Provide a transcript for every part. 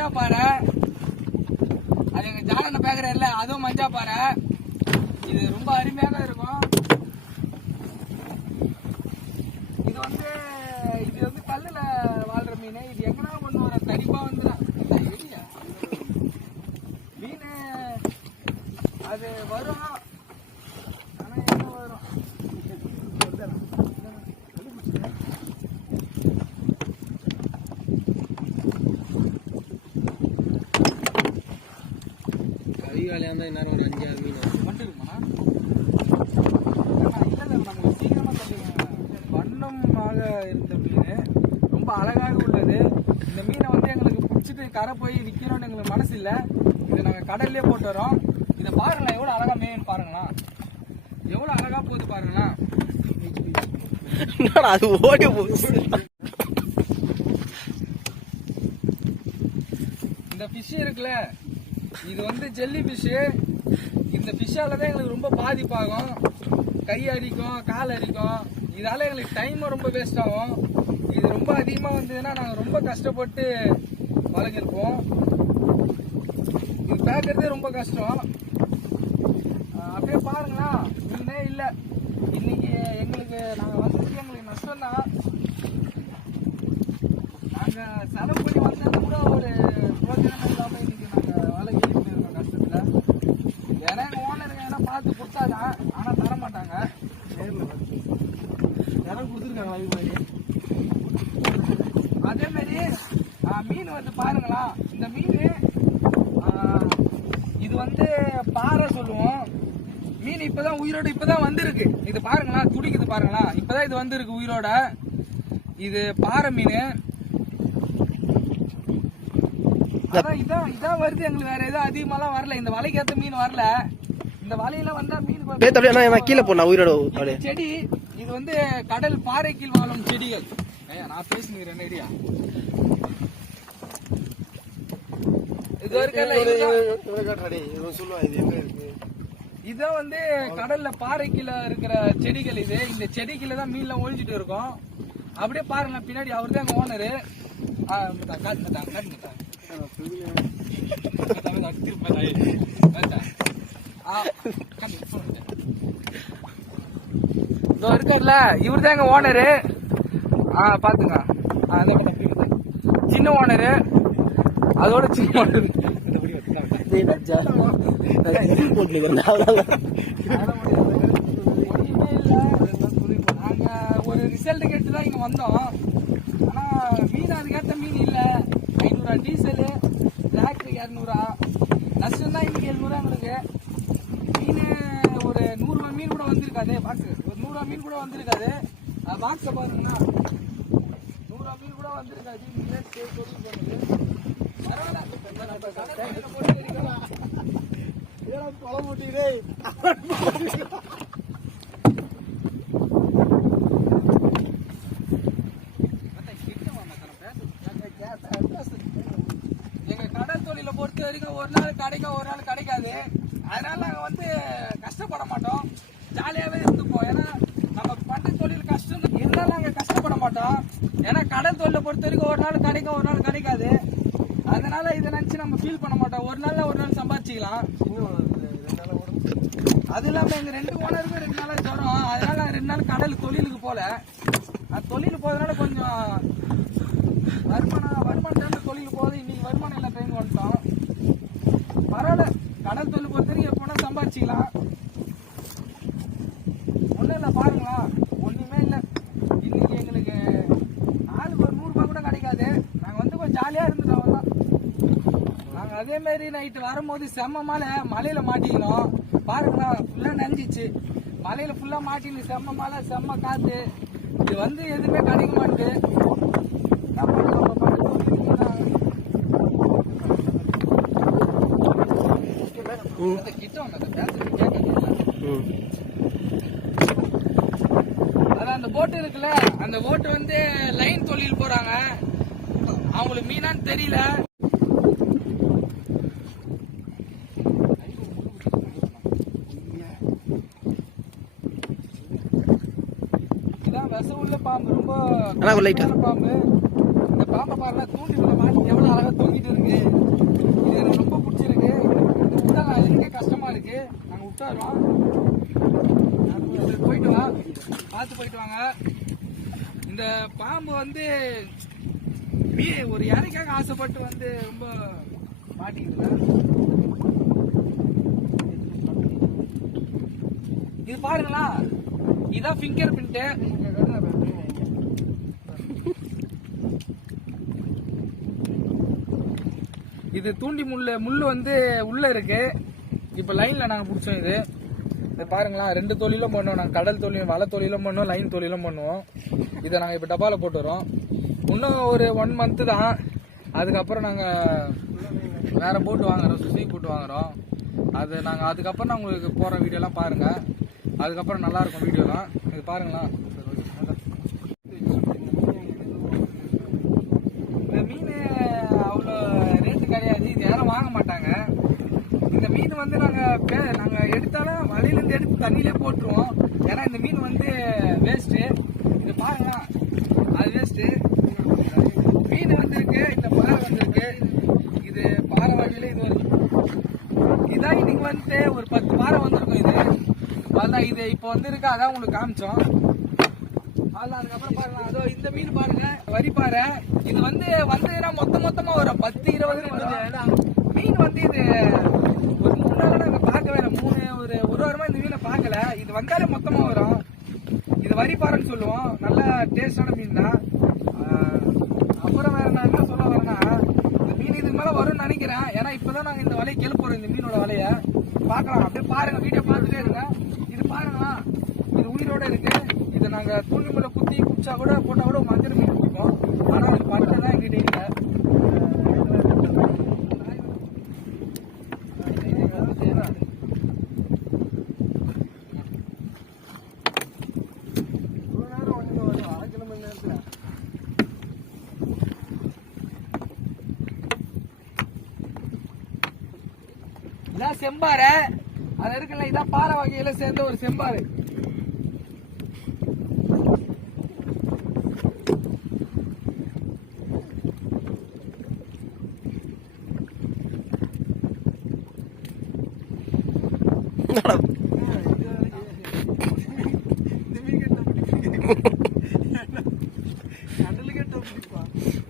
மஞ்சா பாறை. அது எங்க ஜானன பேக்கறல அதுவும் மஞ்சா பாறை. இது ரொம்ப அருமையாக இருக்கும். இது வந்து இது வந்து கல்லுல வாழ்ற மீன். இது எங்கனா ஒண்ணு வர? கண்டிப்பா வந்துடும் மீன் அது வரும் ஆனா எங்க வரும் இன்னும் ஒரு அஞ்சு ஆறு மீன் வரும். வந்துருக்குமா இல்ல நம்ம சீக்கிரமா சொல்லிடுவோம் வண்ணமாக இருந்த மீன் ரொம்ப அழகாக உள்ளது. இந்த மீனை வந்து எங்களுக்கு பிடிச்சிட்டு கரை போய் விற்கிறோம்னு எங்களுக்கு மனசு இல்லை. இதை நாங்கள் கடல்லே போட்டு வரோம். இதை பாருங்களேன் எவ்வளோ அழகா மேயும் பாருங்களா எவ்வளோ அழகா போகுது பாருங்களா அது ஓடி போச்சு? இந்த ஃபிஷ் இருக்குல்ல இது வந்து ஜெல்லி ஃபிஷ்ஷு இந்த ஃபிஷ்ஷால தான் எங்களுக்கு ரொம்ப பாதிப்பாகும். கை அடிக்கும் கால் அடிக்கும் இதால எங்களுக்கு டைமும் ரொம்ப வேஸ்ட் ஆகும். இது ரொம்ப அதிகமாக வந்ததுன்னா நாங்கள் ரொம்ப கஷ்டப்பட்டு வளர்க்கிருப்போம் இது பேக்கிறதே ரொம்ப கஷ்டம். அப்படியே பாருங்களா. இன்னே இல்லை. இன்னைக்கு எங்களுக்கு நாங்கள் வந்ததுக்கு எங்களுக்கு நஷ்டம் தான் நாங்கள் செலவு பண்ணி வந்தது கூட ஒரு பிரோஜனமே இல்லாம இன்னைக்கு நாங்க வேலை ஈடுபட்டு இருக்கோம் கஷ்டத்துல ஏன்னா எங்க ஓனருங்க ஏன்னா பார்த்து கொடுத்தாதான் ஆனா தர மாட்டாங்க இடம் கொடுத்துருக்காங்க அது மாதிரி அதே மாதிரி ஆ, மீன் வந்து பாருங்களா இந்த மீன் இது வந்து பாறை சொல்லுவோம். மீன் இப்பதான் உயிரோட இப்பதான் வந்திருக்கு. இது பாருங்களா துடிக்குது பாருங்களா. இப்பதான் இது வந்திருக்கு உயிரோட. இது பாறை மீன். அதான் இதான் இதான் வருது எங்களுக்கு வேற எதுவும் அதிகமாலாம் வரல. இந்த வலைக்கு ஏத்த மீன் வரல. இந்த வலையில வந்தா மீன் கீழே போனா உயிரோட செடி இது வந்து கடல் பாறை கீழ் வாழும் செடிகள். நான் பேசுகிறேன் ஐடியா இது இருக்கல இதுதான் சொல்லுவா இது எங்க இருக்கு இதான் வந்து கடல்ல பாறை கீழே இருக்கிற செடிகள் இது. இந்த செடி கீழே தான் மீன்லாம் ஒழிஞ்சிட்டு இருக்கும். அப்படியே பாருங்க பின்னாடி அவர் தான் ஓனரு இதோ இருக்கார்ல இவர் தான் எங்க ஓனரு ஆ பாத்துங்க. சின்ன ஓனரு அதோட சின்ன ஒரு ரிசல்ட் கேட்டு தான் இங்க வந்தோம். ஆனா மீன் அதுக்கேற்ற மீன் இல்ல. ஐநூறுரூவா டீசலு லேக்டருக்கு இரநூறுவா நஷ்டம் தான் இன்னைக்கு எழுநூறுவா எங்களுக்கு மீன் ஒரு நூறுரூவா மீன் கூட வந்திருக்காது. பாக்ஸ் ஒரு நூறுரூவா மீன் கூட வந்திருக்காது. பாக்ஸை பாருங்கண்ணா. நூறுரூவா மீன் கூட வந்திருக்காது. நீங்களே சரி சொல்லி போனது பரவாயில்ல நம்ம கடையில போட்டு தெரிவிக்கலாம். கொலை போட்டீங்களே எங்க கடல் தொழிலை பொறுத்த வரைக்கும் ஒரு நாள் கிடைக்கும் ஒரு நாள் கிடைக்காது அதனால நாங்கள் வந்து கஷ்டப்பட மாட்டோம் ஜாலியாகவே இருந்துப்போம் ஏன்னா நம்ம பண்ற தொழில் கஷ்டம் தான். இருந்தாலும் நாங்க கஷ்டப்பட மாட்டோம் ஏன்னா கடல் தொழிலை பொறுத்த வரைக்கும் ஒரு நாள் கிடைக்கும் ஒரு நாள் கிடைக்காது அதனால இதை நினைச்சு நம்ம ஃபீல் பண்ண மாட்டோம். ஒரு நாள்ல ஒரு நாள் சம்பாதிச்சிக்கலாம். அது இல்லாம எங்க ரெண்டு ஓனருமே ரெண்டு நாளா ஜுரம். அதனால நான் ரெண்டு நாள் கடல் தொழிலுக்கு போல. தொழில் போறதுனால கொஞ்சம் வருமானம் வருமானம் டைம்ல தொழில் போகுது இன்னைக்கு வருமானம் இல்லை ட்ரெயின் வந்துட்டோம். பரவாயில்ல. கடல் தொழில் பொறுத்த வரைக்கும் எப்போனா சம்பாதிச்சிக்கலாம். ஒன்றும் இல்லை பாருங்களா ஒன்றுமே இல்லை இன்னைக்கு எங்களுக்கு நாளுக்கு ஒரு நூறுரூபா கூட கிடைக்காது நாங்கள் வந்து கொஞ்சம் ஜாலியாக இருந்துட்டோம் அவ்வளோதான் நாங்கள் அதே மாதிரி நைட்டு வரும்போது செம்ம மலை மலையில மாட்டிக்கணும் பாருங்களா ஃபுல்லாக நனைஞ்சிச்சு மலையில ஃபுல்லாக மாட்டின்னு செம்ம மலை செம்ம காற்று இது வந்து எதுவுமே கிடைக்க மாட்டேங்குது கிட்ட அந்த போட்டு இருக்குல்ல அந்த போட்டு வந்து லைன் தொழில் போறாங்க. அவங்களுக்கு மீனான்னு தெரியல இதான் விஷ உள்ள பாம்பு ரொம்ப அண்ணா, ஒரு light பாம்பு இந்த பாம்பை பாருங்க தூண்டி மாட்டி எவ்வளோ அழகாக அழகா தொங்கிட்டு இருக்கு. இது எனக்கு ரொம்ப பிடிச்சிருக்கு. விட்டா அதுக்கே கஷ்டமாக கஷ்டமா இருக்கு? நாங்க விட்டுறோம். போயிட்டு வா. பார்த்து போயிட்டு வாங்க. இந்த பாம்பு வந்து மீ ஒரு இறைக்காக ஆசைப்பட்டு வந்து ரொம்ப மாட்டிக்கிட்டு இது பாருங்களா இதுதான் ஃபிங்கர் பிரிண்ட்டு இது தூண்டி முள்ளு முள்ளு வந்து உள்ள இருக்கு. இப்ப லைன்ல நாங்க பிடிச்சோம் இது. இது பாருங்களா ரெண்டு தொழிலும் பண்ணுவோம் நாங்க. கடல் தொழிலும் வலை தொழிலும் பண்ணுவோம் லைன் தொழிலும் பண்ணுவோம். இதை நாங்க இப்ப டப்பால போட்டு வரோம் இன்னும் ஒரு ஒன் மந்த் தான். அதுக்கப்புறம் நாங்க வேற போட்டு வாங்குறோம் சுசி போட்டு வாங்குறோம். அது நாங்க அதுக்கப்புறம் நான் உங்களுக்கு போற வீடியோலாம் பாருங்க. அதுக்கப்புறம் நல்லா இருக்கும் வீடியோலாம் இது பாருங்களா இந்த மீன் அவ்வளோ ரேட்டு கிடையாது இது யாரும் வாங்க மாட்டாங்க இந்த மீன் வந்து நாங்கள் நாங்கள் எடுத்தாலும் வலையிலேருந்து எடுத்து தண்ணியிலே போட்டுருவோம். ஏன்னா இந்த மீன் வந்து வேஸ்ட்டு இது பாருங்களா அது வேஸ்ட்டு மீன் வந்திருக்கு இந்த பாறை வந்திருக்கு. இது பாறை வகையில் இது வருது. இதான் இன்னைக்கு வந்துட்டு ஒரு பத்து பாறை வந்திருக்கும் இது. அதான் இது இப்போ வந்துருக்கு அதான் உங்களுக்கு காமிச்சோம். அதான் அதுக்கப்புறம் பாருங்க. அதோ இந்த மீன் பாருங்க. வரி பாறை. இது வந்து வந்ததுன்னா மொத்த மொத்தமா வரும் பத்து இருபது மீன் வந்து இது ஒரு மூணு பார்க்கவே இல்லை. மூணு ஒரு ஒரு வாரமா இந்த மீனை பார்க்கல. இது வந்தாலே மொத்தமா வரும். இது வரி பாருன்னு சொல்லுவோம். நல்ல டேஸ்டான மீன் தான். அப்புறம் வேற நான் என்ன சொல்ல வரேன்னா இந்த மீன் இதுக்கு மேல வரும்னு நினைக்கிறேன். ஏன்னா இப்பதான் நாங்க இந்த வலையை கிளப்புறோம் இந்த மீனோட வலைய. பார்க்கலாம். அப்படியே பாருங்க வீடியோ பார்த்துட்டே இருங்க. இது பாருங்களா இது உயிரோட இருக்கு. இதை நாங்க தூண்டி மேல குத்தி குச்சா கூட போட்டா கூட மஞ்சள் மீன் பிடிக்கும் ஆனா அது பக்கத்துல தான் எங்கிட்ட இல்லை இதான் செம்பாறை. அது இருக்குல்ல இதான் பாறை வகையில சேர்ந்த ஒரு செம்பாறு.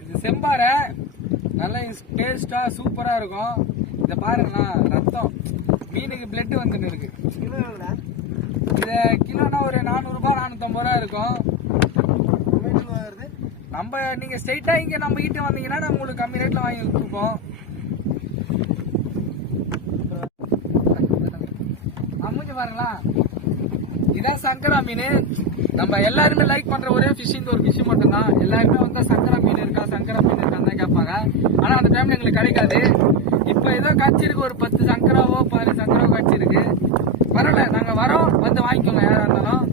இது செம்பாறை நல்லா டேஸ்டா சூப்பரா இருக்கும். இந்த பாருங்களா ரத்தம் மீனுக்கு பிளட் வந்துட்டு இருக்கு. இது கிலோனா ஒரு நானூறு ரூபாய் நானூத்தம்பது ரூபா இருக்கும். நம்ம நீங்க ஸ்ட்ரைட்டா இங்க நம்ம கிட்ட வந்தீங்கன்னா நம்ம உங்களுக்கு கம்மி ரேட்ல வாங்கி கொடுப்போம். அம்முஞ்சு பாருங்களா. இதான் சங்கரா மீன். நம்ம எல்லாருமே லைக் பண்ற ஒரே ஃபிஷ் இந்த ஒரு ஃபிஷ் மட்டும்தான். எல்லாருமே வந்து சங்கரா மீன் இருக்கா சங்கரா மீன் இருக்கான்னு தான் கேட்பாங்க. ஆனா அந்த டைம்ல எங்களுக்கு கிடைக்காது. கட்சிருக்கு ஒரு பத்து சங்கராவோ பதினஞ்சு சங்கராவோ கட்சிருக்கு வரல நாங்க வரோம் வந்து வாங்கிக்கோங்க யாரா இருந்தாலும்.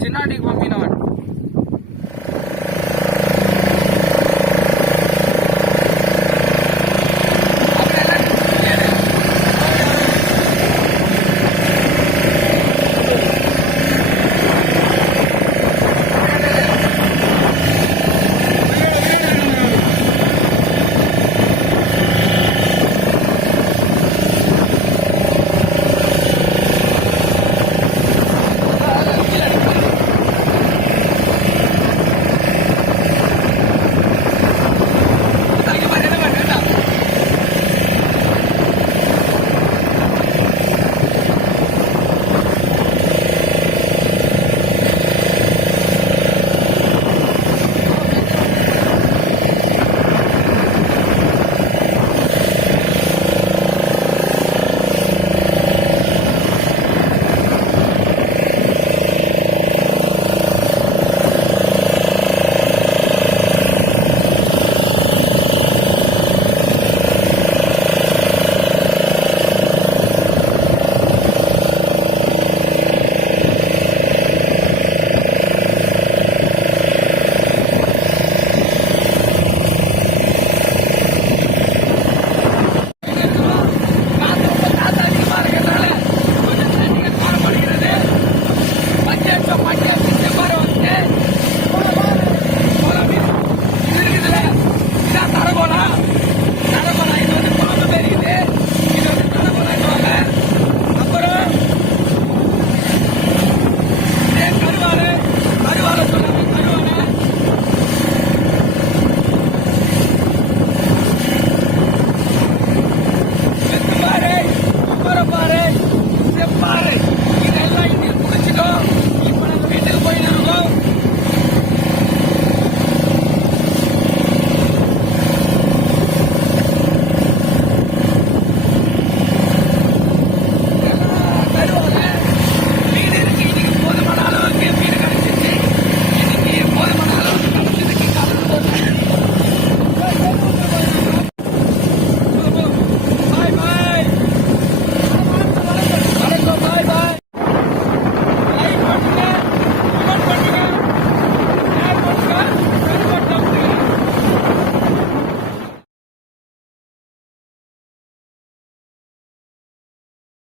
சின்னாடி மீன்